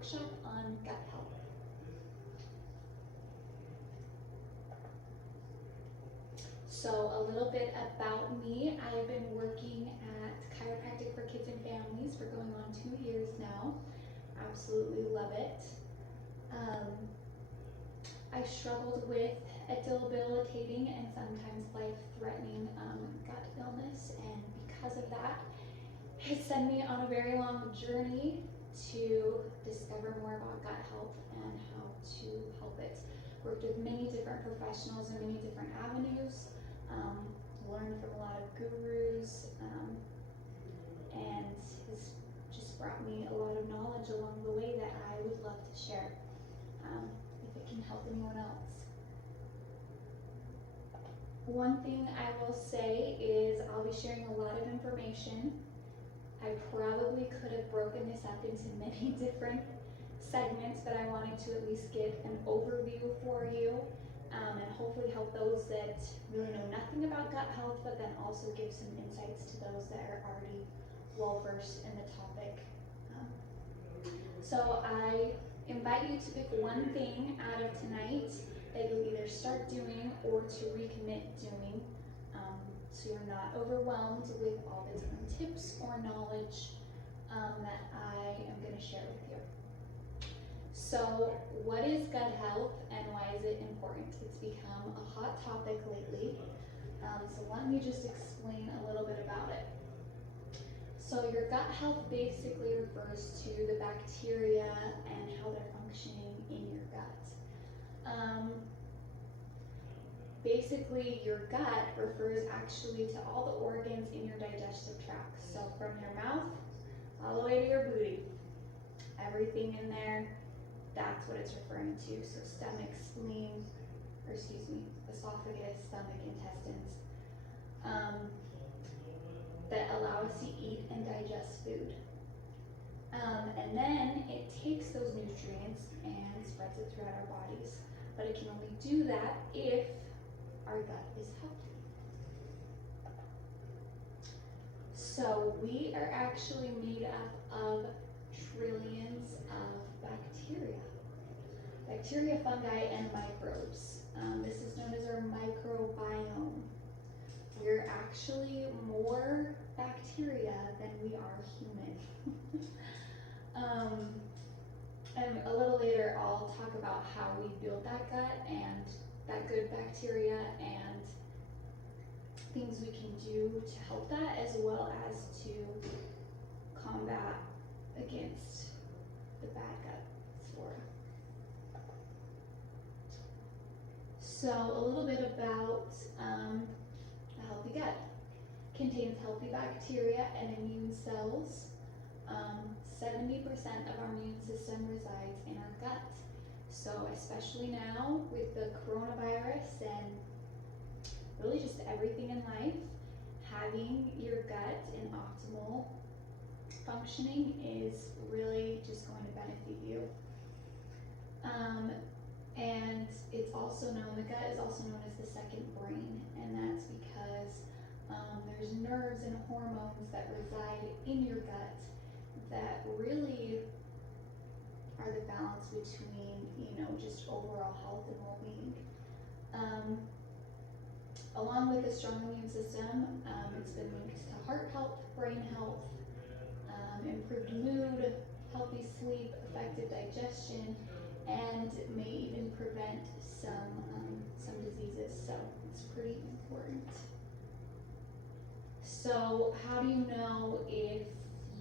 workshop on gut health. So a little bit about me. I've been working at Chiropractic for Kids and Families for going on 2 years now. Absolutely love it. I struggled with a debilitating and sometimes life-threatening gut illness, and because of that, it sent me on a very long journey to discover more about gut health and how to help it. Worked with many different professionals in many different avenues, learned from a lot of gurus, and has just brought me a lot of knowledge along the way that I would love to share, if it can help anyone else. One thing I will say is I'll be sharing a lot of information. I probably could have broken this up into many different segments, but I wanted to at least give an overview for you, and hopefully help those that really know nothing about gut health, but then also give some insights to those that are already well versed in the topic. So I invite you to pick one thing out of tonight that you'll either start doing or to recommit doing, so you're not overwhelmed with all the different tips or knowledge that I am going to share with you. So what is gut health and why is it important? It's become a hot topic lately, so let me just explain a little bit about it. So your gut health basically refers to the bacteria and how they're functioning in your gut. Basically, your gut refers actually to all the organs in your digestive tract. So from your mouth all the way to your booty, everything in there, that's what it's referring to. So stomach, spleen, esophagus, stomach, intestines, that allow us to eat and digest food. And then it takes those nutrients and spreads it throughout our bodies. But it can only do that if our gut is healthy. So we are actually made up of trillions of bacteria. Bacteria, fungi, and microbes. This is known as our microbiome. We're actually more bacteria than we are human. And a little later I'll talk about how we build that gut and that good bacteria and things we can do to help that, as well as to combat against the bad gut flora. So a little bit about a healthy gut. Contains healthy bacteria and immune cells. 70% of our immune system resides in our gut. So especially now with the coronavirus and really just everything in life, having your gut in optimal functioning is really just going to benefit you. And it's also known, the gut is also known as the second brain, and that's because there's nerves and hormones that reside in your gut that really are the balance between, just overall health and well-being. Along with a strong immune system, it's been linked to heart health, brain health, improved mood, healthy sleep, effective digestion, and may even prevent some diseases. So it's pretty important. So how do you know if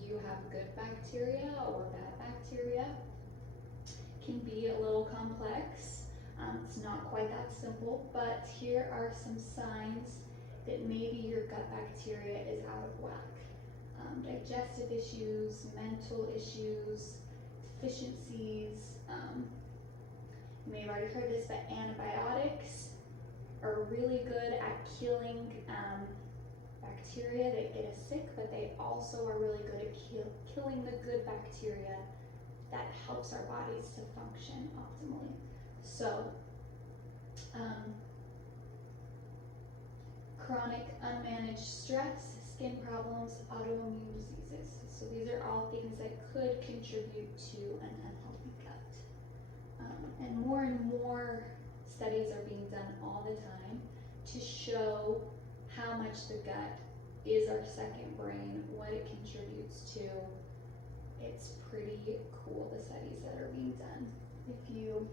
you have good bacteria or bad bacteria? Can be a little complex. It's not quite that simple, but here are some signs that maybe your gut bacteria is out of whack. Digestive issues, mental issues, deficiencies. You may have already heard this, but antibiotics are really good at killing bacteria that get us sick, but they also are really good at killing the good bacteria that helps our bodies to function optimally. So, chronic unmanaged stress, skin problems, autoimmune diseases. So these are all things that could contribute to an unhealthy gut. And more studies are being done all the time to show how much the gut is our second brain, what it contributes to. It's pretty cool, the studies that are being done. If you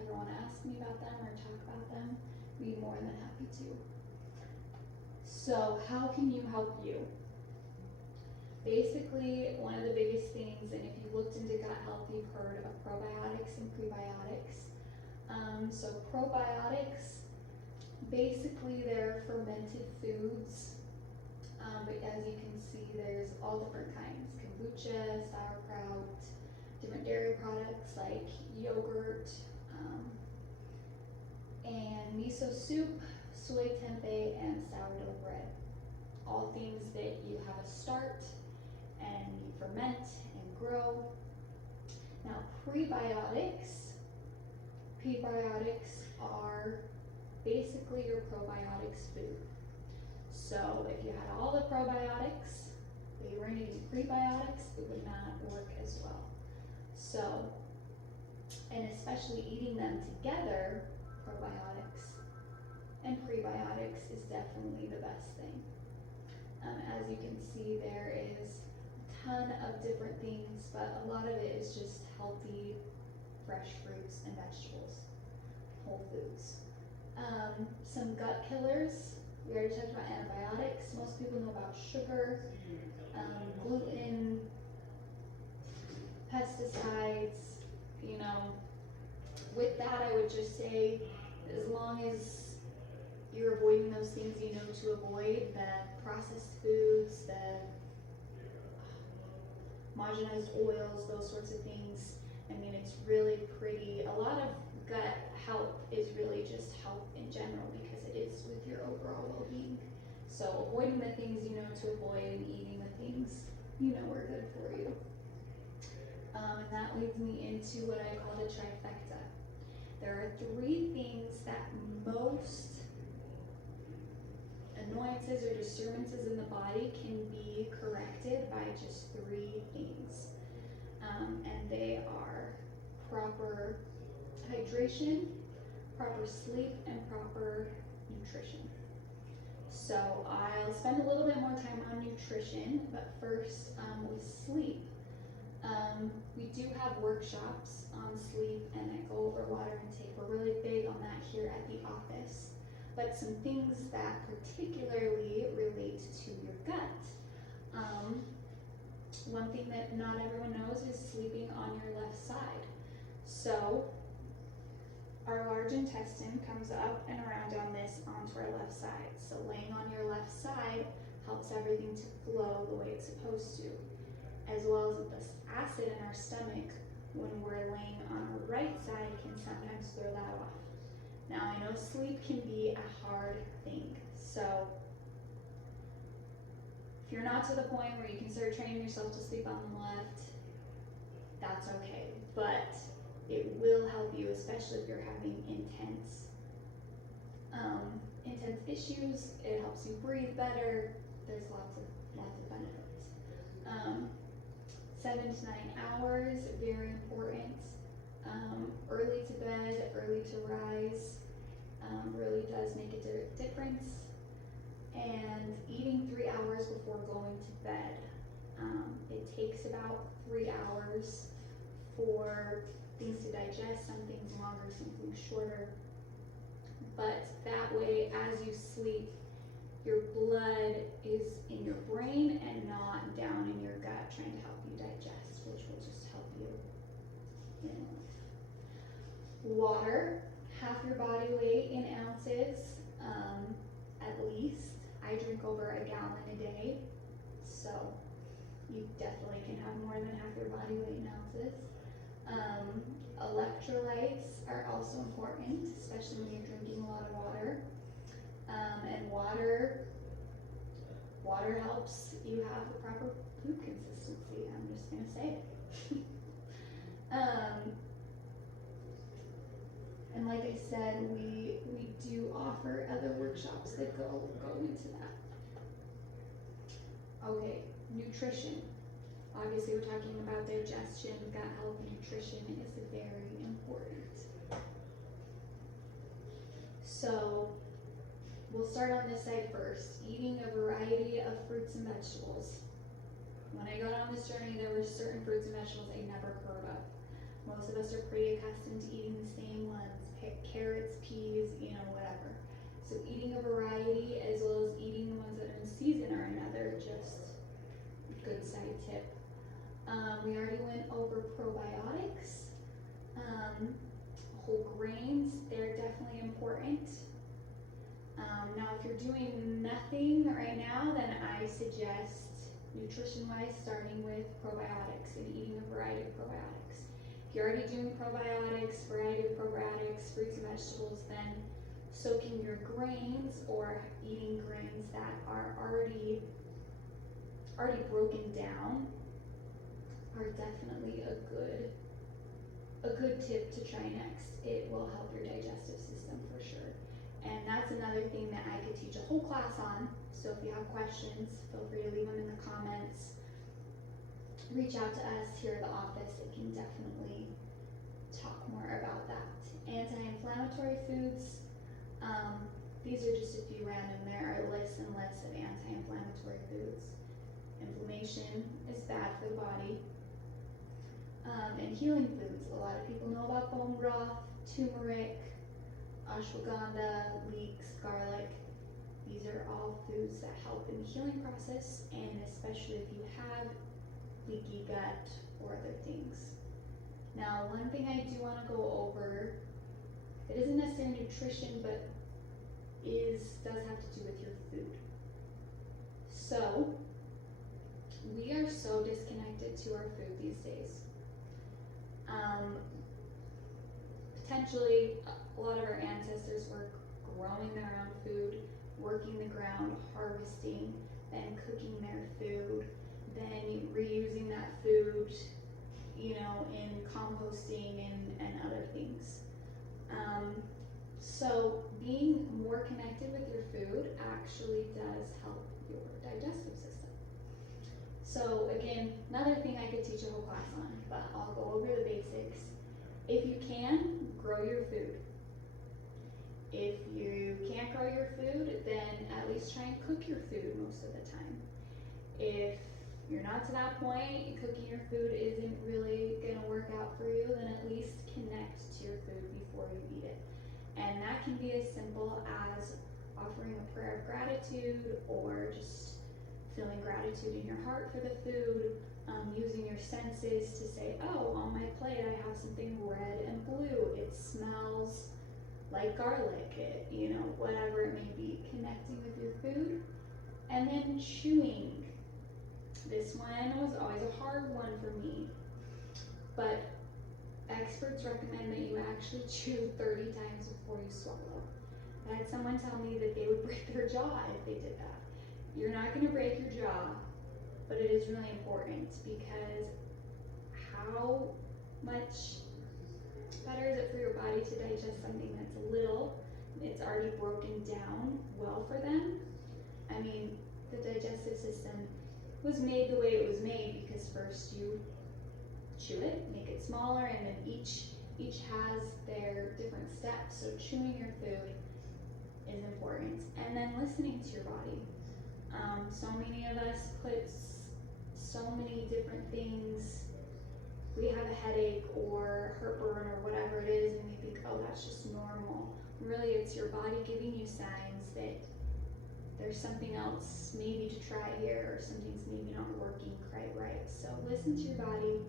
ever want to ask me about them or talk about them, I'd be more than happy to. So how can you help you? Basically, one of the biggest things, and if you looked into gut health, you've heard of probiotics and prebiotics. So probiotics, basically they're fermented foods, but as you can see, there's all different kinds: kombucha, sauerkraut, different dairy products like yogurt, and miso soup, soy tempeh, and sourdough bread. All things that you have a start and you ferment and grow. Now prebiotics are basically your probiotics food. So if you had all the probiotics, but you were going to use prebiotics, it would not work as well. So, and especially eating them together, probiotics and prebiotics is definitely the best thing. As you can see, there is a ton of different things, but a lot of it is just healthy, fresh fruits and vegetables, whole foods. Some gut killers, we already talked about antibiotics. Most people know about sugar, gluten, pesticides. You know, with that, I would just say, as long as you're avoiding those things you know to avoid, the processed foods, the homogenized oils, those sorts of things. I mean, it's really pretty, a lot of gut health is really just health in general because it is with your overall well-being. So avoiding the things you know to avoid and eating the things you know are good for you. And that leads me into what I call the trifecta. There are 3 things that most annoyances or disturbances in the body can be corrected by just 3 things. And they are proper hydration, proper sleep, and proper nutrition. So I'll spend a little bit more time on nutrition, but first with sleep. We do have workshops on sleep and I go over water intake. We're really big on that here at the office. But some things that particularly relate to your gut. One thing that not everyone knows is sleeping on your left side. So our large intestine comes up and around down this onto our left side. So laying on your left side helps everything to flow the way it's supposed to, as well as the acid in our stomach when we're laying on our right side can sometimes throw that off. Now I know sleep can be a hard thing, so if you're not to the point where you can start training yourself to sleep on the left, that's okay, but it will help you, especially if you're having intense issues. It helps you breathe better. There's lots of benefits. 7 to 9 hours, very important. Early to bed, early to rise, really does make a difference. And eating 3 hours before going to bed. It takes about 3 hours for things to digest, some things longer, some things shorter. But that way, as you sleep, your blood is in your brain and not down in your gut trying to help you digest, which will just help you in life. Water, half your body weight in ounces, at least. I drink over 1 gallon a day, so you definitely can have more than half your body weight in ounces. Electrolytes are also important, especially when you're drinking a lot of water. And water helps you have the proper poop consistency. I'm just gonna say it. And like I said, we do offer other workshops that go into that. Okay, nutrition. Obviously, we're talking about digestion, gut health, and nutrition is very important. So, we'll start on this side first. Eating a variety of fruits and vegetables. When I got on this journey, there were certain fruits and vegetables I never heard of. Most of us are pretty accustomed to eating the same ones, carrots, peas, whatever. So eating a variety as well as eating the ones that are in season are another just good side tip. We already went over probiotics. Whole grains, they're definitely important. Now if you're doing nothing right now, then I suggest nutrition-wise starting with probiotics and eating a variety of probiotics. If you're already doing probiotics, variety of probiotics, fruits and vegetables, then soaking your grains or eating grains that are already broken down are definitely a good tip to try next. It will help your digestive system for sure. And that's another thing that I could teach a whole class on. So if you have questions, feel free to leave them in the comments. Reach out to us here at the office. I can definitely talk more about that. Anti-inflammatory foods. These are just a few random. There are lists and lists of anti-inflammatory foods. Inflammation is bad for the body. And healing foods. A lot of people know about bone broth, turmeric, ashwagandha, leeks, garlic. These are all foods that help in the healing process, and especially if you have leaky gut or other things. Now, one thing I do want to go over, it isn't necessarily nutrition, but does have to do with your food. So, we are so disconnected to our food these days. Potentially, a lot of our ancestors were growing their own food, working the ground, harvesting, then cooking their food, then reusing that food, in composting and other things. So being more connected with your food actually does help your digestive system. So again, another thing I could teach a whole class on, but I'll go over the basics. If you can, grow your food. If you can't grow your food, then at least try and cook your food most of the time. If you're not to that point, cooking your food isn't really going to work out for you, then at least connect to your food before you eat it. And that can be as simple as offering a prayer of gratitude, or just feeling gratitude in your heart for the food, using your senses to say, oh, on my plate I have something red and blue. It smells like garlic, whatever it may be. Connecting with your food. And then chewing. This one was always a hard one for me, but experts recommend that you actually chew 30 times before you swallow. I had someone tell me that they would break their jaw if they did that. You're not going to break your jaw, but it is really important, because how much better is it for your body to digest something that's it's already broken down well for them? I mean, the digestive system was made the way it was made, because first you chew it, make it smaller, and then each has their different steps. So chewing your food is important, and then listening to your body. So many of us put so many different things. We have a headache or heartburn or whatever it is, and we think, oh, that's just normal. Really, it's your body giving you signs that there's something else maybe to try here, or something's maybe not working quite right. So listen to your body,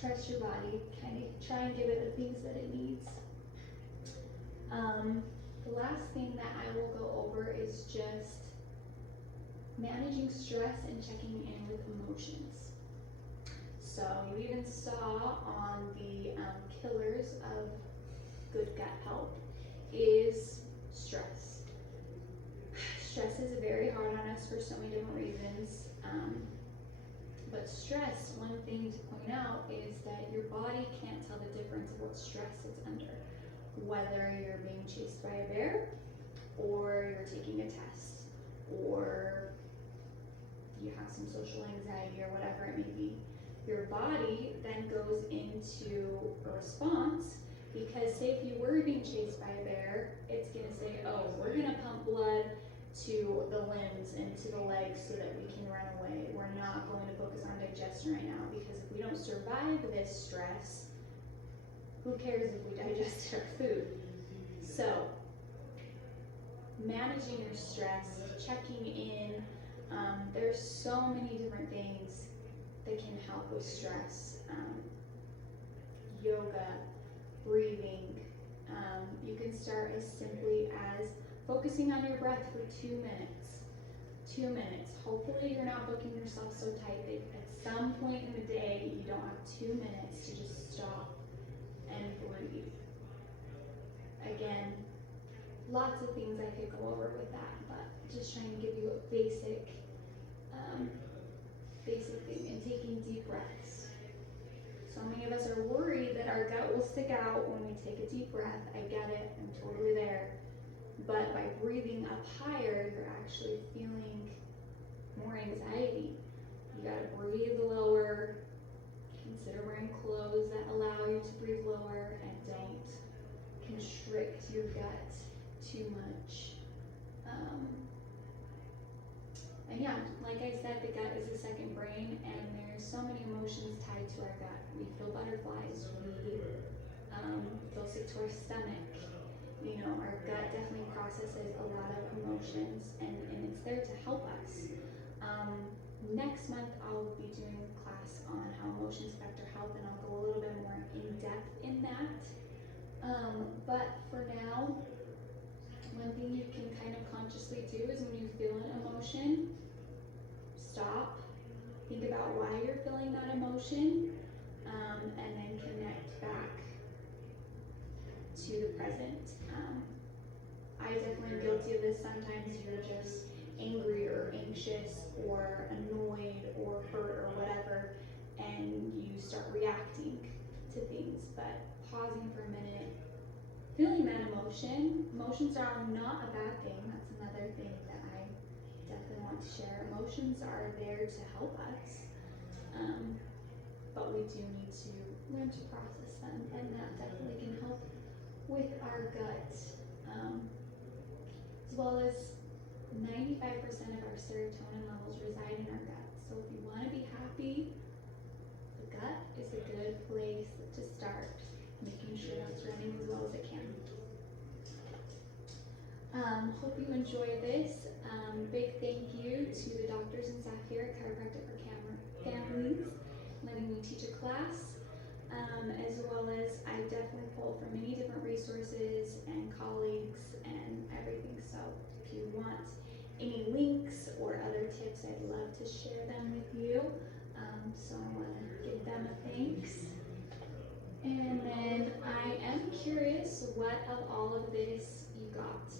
trust your body, kind of try and give it the things that it needs. The last thing that I will go over is just managing stress and checking in with emotions. So you even saw on the killers of good gut health is stress. Stress is very hard on us for so many different reasons. But stress, one thing to point out is that your body can't tell the difference of what stress it's under. Whether you're being chased by a bear, or you're taking a test, or you have some social anxiety or whatever it may be, your body then goes into a response because say if you were being chased by a bear, it's gonna say, oh, we're gonna pump blood to the limbs and to the legs so that we can run away. We're not going to focus on digestion right now because if we don't survive this stress, who cares if we digest our food? So, managing your stress, checking in, there's so many different things that can help with stress. Yoga, breathing. You can start as simply as focusing on your breath for 2 minutes. 2 minutes. Hopefully you're not booking yourself so tight that at some point in the day you don't have 2 minutes to just stop and breathe. Again, lots of things I could go over with that, but just trying to give you a basic thing, and taking deep breaths. So many of us are worried that our gut will stick out when we take a deep breath. I get it, I'm totally there. But by breathing up higher, you're actually feeling more anxiety. You gotta breathe lower. Consider wearing clothes that allow you to breathe lower and don't constrict your gut too much. And yeah, like I said, the gut is a second brain, and there's so many emotions tied to our gut. We feel butterflies, we feel sick to our stomach. You know, our gut definitely processes a lot of emotions, and it's there to help us. Next month, I'll be doing a class on how emotions affect our health, and I'll go a little bit more in depth in that. But for now, one thing you can kind of consciously do is when you feel an emotion, stop, think about why you're feeling that emotion, and then connect back to the present. I definitely am guilty of this. Sometimes you're just angry or anxious or annoyed or hurt or whatever, and you start reacting to things. But pausing for a minute, feeling that emotion. Emotions are not a bad thing. That's another thing that I definitely want to share. Emotions are there to help us, but we do need to learn to process them, and that definitely can help with our gut, as well as 95% of our serotonin levels reside in our gut. So if you want to be happy, the gut is a good place to start, making sure that's running as well as it can. Hope you enjoy this. Big thank you to the doctors and staff here at Chiropractic for Families, letting me teach a class, as well as I definitely pull from many different resources and colleagues and everything. So if you want any links or other tips, I'd love to share them with you. So I want to give them a thanks. And then I am curious what of all of this you got.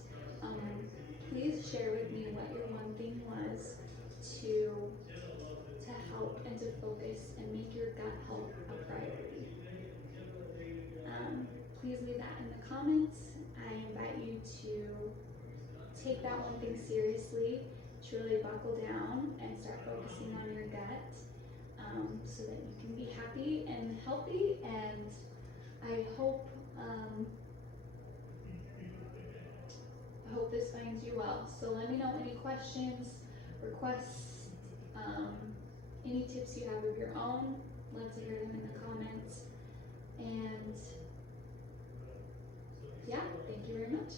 Please share with me what your one thing was to help and to focus and make your gut health a priority. Please leave that in the comments. I invite you to take that one thing seriously, truly buckle down and start focusing on your gut, so that you can be happy and healthy. And I hope this finds you well. So let me know any questions, requests, any tips you have of your own. Love to hear them in the comments. And yeah, thank you very much.